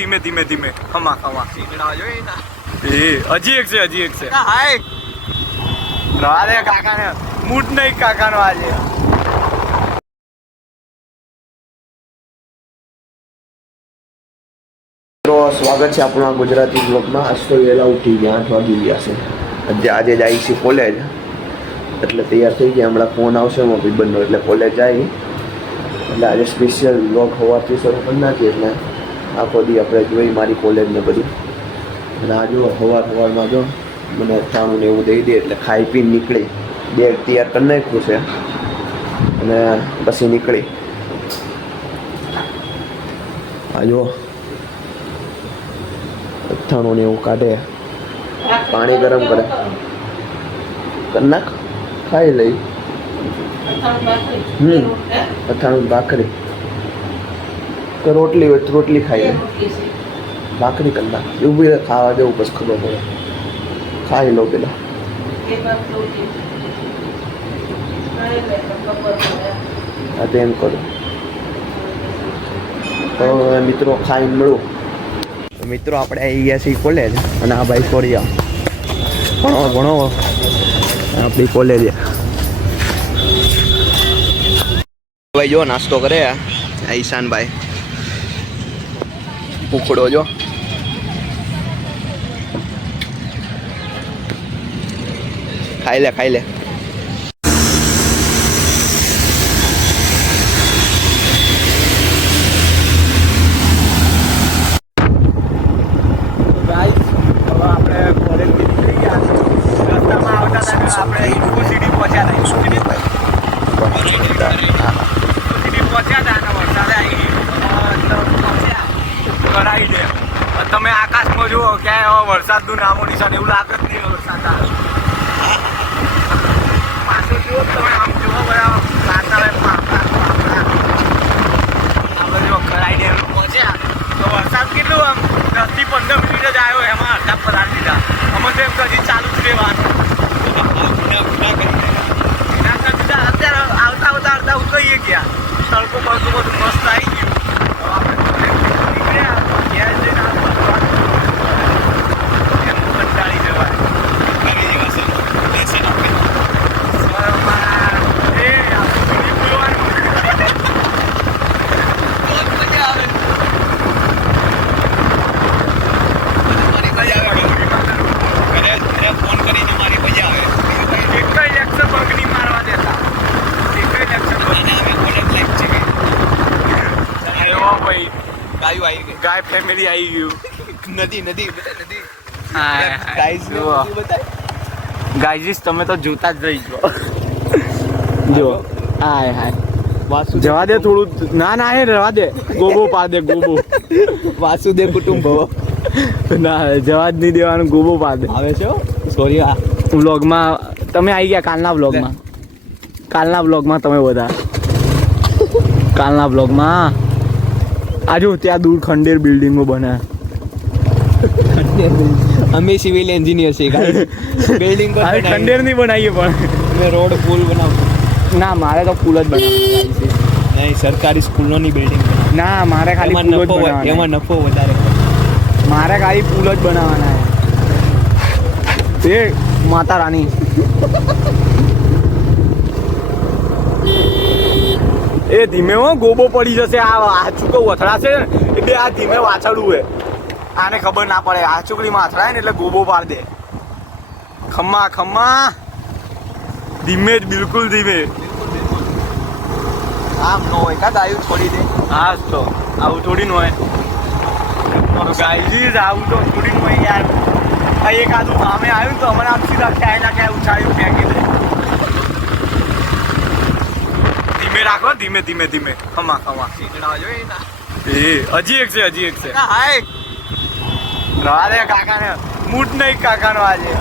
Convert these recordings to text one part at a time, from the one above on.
ધીમે ધીમે ધીમે ખમા ખમા સીગડા જોઈ ના હજી એક છે હાય રવા દે કાકાને મૂડ નહીં કાકાનો આજે સ્વાગત છે આપણા ગુજરાતી બ્લોગમાં. આજ તો વહેલા ઉઠી ગયા 8 વાગી ગયા છે. આજે જાય છે કોલેજ એટલે તૈયાર થઈ ગયા. હમણાં ફોન આવશે એમાં ભાઈબંધનો એટલે કોલેજ જાય એટલે આજે સ્પેશિયલ બ્લોગ સવારથી શરૂ કરી નાખીએ એટલે આખો દી આપણે જોઈ મારી કોલેજને બધું. અને આ જો સવારમાં જો મને ખાવાનું ને એવું દઈ દે એટલે ખાઈ પીને નીકળી. બેગ તૈયાર કરી નાખ્યું છે અને પછી નીકળી. આ જો અથાણું ને એવું કાઢે, પાણી ગરમ કરે, નાખ ખાઈ લઈ. અથાણું ભાખરી તો રોટલી હોય તો રોટલી ખાઈ લે, ભાખરી કરી નાખ. એવું બી ખાવા જવું પછી ખબર પડે. ખાઈ લો પેલા. હા તો એમ કરું તો મિત્રો ખાઈને મળું. મિત્રો આપણે આવી ગયા છીએ કોલેજ અને આ ભાઈ છોડ્યા ભણો આપણી કોલેજ. ભાઈ જો નાસ્તો કરે ઈશાનભાઈ, ઉખડો જો ખાઈ લે ખાઈ લે. તમે આકાશમાં જુઓ ક્યાંય વરસાદનું નામો નિશાન એવું લાગે જ નહીં. વરસાદ આવે પાછું જુઓ તમે આમ જુઓ બધા વાતાવરણમાં આપણે જો કરાઈ ડેમ પહોંચ્યા તો વરસાદ કેટલું આમ 10 થી 15 મિનિટ જ આવ્યો, એમાં અડધા પલાળી દીધા. અમે તો એમ હજી ચાલુ જ રહેવાનું. અત્યારે આવતા અડધા ઉતરીએ ગયા. તડકો પડતો બધું મસ્ત આવી ગયું. ગાય ફેમિલી આવી ગયું. નદી ગાઈઝ તમે તો જોતા જ રહી જો. હાય હાય જવા દે થોડું. ના એ રવા દે. ગોબો પા દે ગોબો. વાસુદેવ કુટુંબ ભવો. ના જવા જ નહીં દેવાનું. ગોબો પા દે. આવે છે સોરી. વ્લોગમાં તમે આવી ગયા. કાલના વ્લોગમાં તમે બધા કાલના વ્લોગમાં આજો ત્યાં દૂર ખંડેર બિલ્ડિંગો બને. અમે સિવિલ એન્જિનિયર છે બિલ્ડિંગ ખંડેર નહીં બનાવીએ પણ અમે રોડ પુલ બનાવશું. ના મારે તો પુલ જ બનાવવાની છે. નહીં સરકારી સ્કૂલોની બિલ્ડિંગ. ના મારે ખાલી પુલ જ બનાવવાના. એમાં નફો વધારે. મારે ખાલી પુલ જ બનાવવાના છે. એ માતા રાની એ ધીમે હો ગોબો પડી જશે. આ આચુકો વથડા છે એટલે આ ધીમે વાછડું હે. આને ખબર ના પડે. આચુકડીમાં અથડાય ને એટલે ગોબો પાડ દે. ખમ્મા ખમ્મા ધીમે જ, બિલકુલ ધીમે. આમ નો હોય કા દાયું છોડી દે. હા તો આવું થોડી ન હોય. ગાઈઝ આવું તો થોડી ન હોય યાર. આ એક આદું સામે આવ્યું તો હમણાં આમ સીધા ક્યાંય ના ક્યાંય ઉછાળ્યું ફેંકી દે. ધીમે રાખો ધીમે ધીમે ધીમે. ખમા ખમા સીગડા જોઈ ના હજી એક છે હાય રવા દે કાકાને મૂડ નહીં કાકાનો આજે.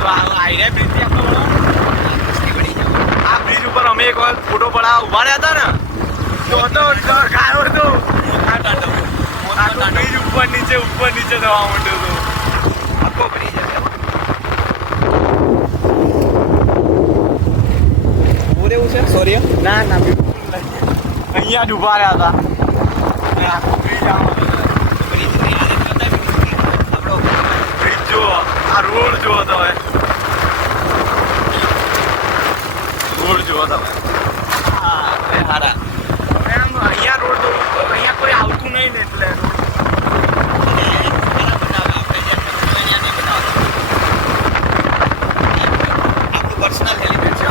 તો આ બ્રિજ ઉપર અમે એક વાર ફોટો પડાવવા ઉભા રહ્યા હતા ને તો ગાયો હતો. બ્રિજ ઉપર નીચે જવા માંડ્યો હતો. આખો બ્રિજ સોરી ના બિલકુલ નહીં. અહીંયા જ ઊભા રહ્યા હતા અને આખું બ્રિજ આપણો બ્રિજ જુઓ આ રોડ જુઓ તમે રોડ જુઓ તમે સારા એમ અહીંયા રોડ તો અહીંયા કોઈ આવતું નહીં ને એટલે પર્સનલ હેલિપેડ છે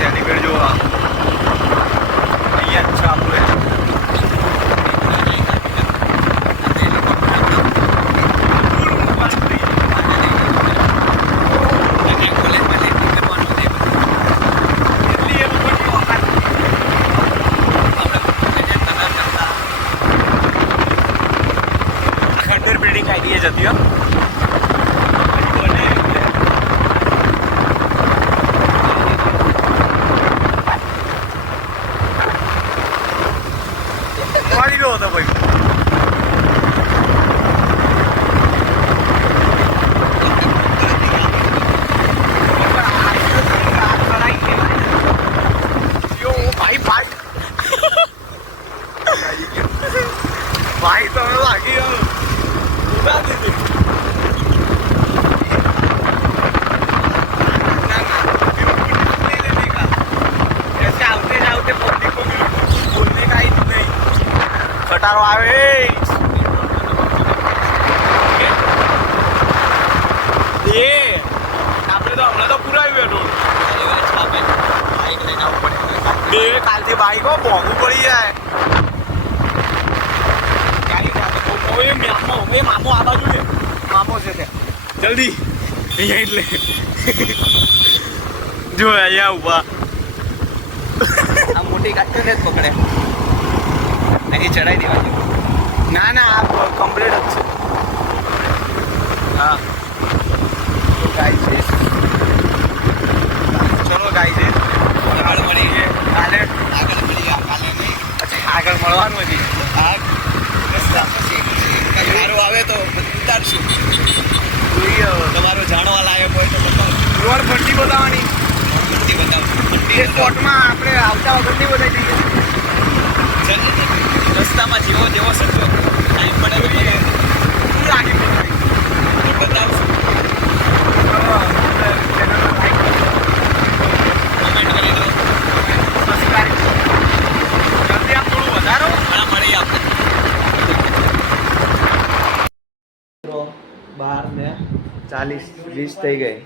હેલિપેડ જો અહીંયા જ છે આપણું બિલ્ડિંગ આઈડિયા જતી હો મળી ગયો હતો ભાઈ ભાઈ તમે લાગી ગયો ઉડા દીધી ऐसे आते जाते पब्लिक को बोलने का ही नहीं खटारो आवे ये આપણે તો હમણાં તો પુરાવ્યું રોડ બે કાલથી બાઈકો ભોગવું પડી જાય મામો આ બાજુ છે મામો છે જલ્દી અહીંયા એટલે જો અહીંયા ઉભા આ મોટી ગાડીઓ ને જ પકડે અહીં ચડાવી દેવાની ના ના આ કમ્પ્લીટ જ છે હા ગાય છે ચલો ગાય છે આગળ મળીએ કાલે આગળ મળીએ કાલે નહીં પછી આગળ મળવાનું હજી હા સારું આવે તો ઉતારશું તમારો જાણવા લાયક હોય તો બતાવો રોડ ભટ્ટી બતાવવાની ભટ્ટી બતાવો સ્પોટમાં આપણે આવતા વખત નહીં બતાવી દઈએ રસ્તામાં જેવો જેવો સજો ટાઈમ મળે શું લાગી બતાવશું કમેન્ટ કરી દો સબસ્ક્રાઈબ જલ્દી આપ થોડું વધારો ઘણા મળી આપણે 12:40 થઈ ગઈ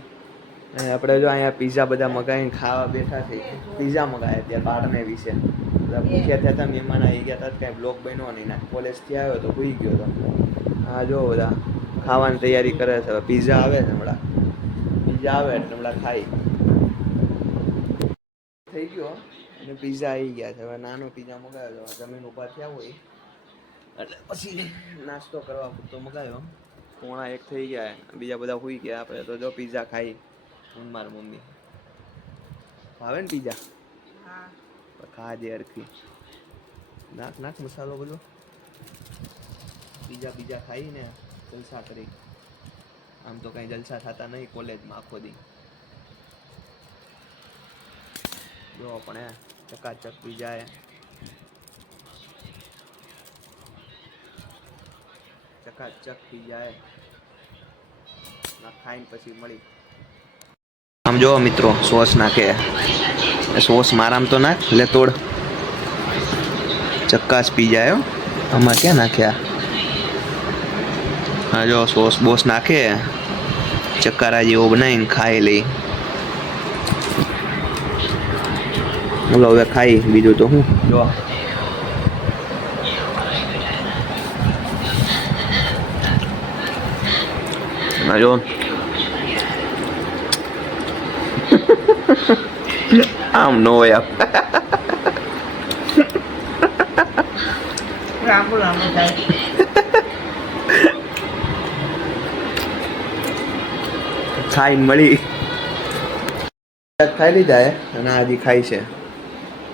અને આપણે જો અહીંયા પીઝા બધા મગાવીને ખાવા બેઠા છે પીઝા મગાવ્યા ત્યાં 12:20 બધા ભૂખ્યા થયા હતા મહેમાન આવી ગયા હતા કાંઈ બ્લોક બન્યો નહીં ના કોલેજથી આવ્યો તો ભૂઈ ગયો હતો હા જો બધા ખાવાની તૈયારી કરે છે પીઝા આવે છે હમણાં પીઝા આવે એટલે હમણાં ખાઈ થઈ ગયો અને પીઝા આવી ગયા છે હવે નાનો પીઝા મગાવ્યો જમીન ઊભા થયા હોય એટલે પછી નાસ્તો કરવા પૂરતો મગાવ્યો 1:30 થઈ ગયા બીજા બધા સુઈ ગયા આપણે તો જો પીઝા ખાઈ હું મારી મમ્મી ભાવે ને પીઝા હા ખા દે અરખી નાખ નાખ મસાલો બધો પીઝા ખાઈને જલસા કરી આમ તો કાંઈ જલસા થતા નહીં કોલેજમાં આખો દી જો પણ ચકાચક પીઝા ચકાચક પીઝા ખાઈને પછી મળી આમ જો મિત્રો સોસ નાખે સોસ મારામ તો નાખ લે તોડ ચક્કાસ પીઝા આમાં ક્યાં નાખ્યા હા જો સોસ બોસ નાખે ચક્કારા જેવો બનાવીને ખાઈ લઈ બોલો હવે ખાઈ બીજું તો હું જો જો આમ નો હોય લાંબુ થાય ખાઈ મળી ખાઈ લીધા અને હજી ખાઈ છે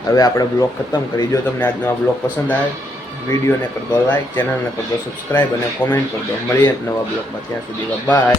હવે આપણે બ્લોગ ખતમ કરી. જો તમને આજનો આ બ્લોગ પસંદ આવે, વિડીયોને કરી દો લાઈક, ચેનલને કરી દો સબસ્ક્રાઈબ અને કોમેન્ટ કરી દો. મળીએ નવા બ્લોગમાં. ત્યાં સુધી બાય.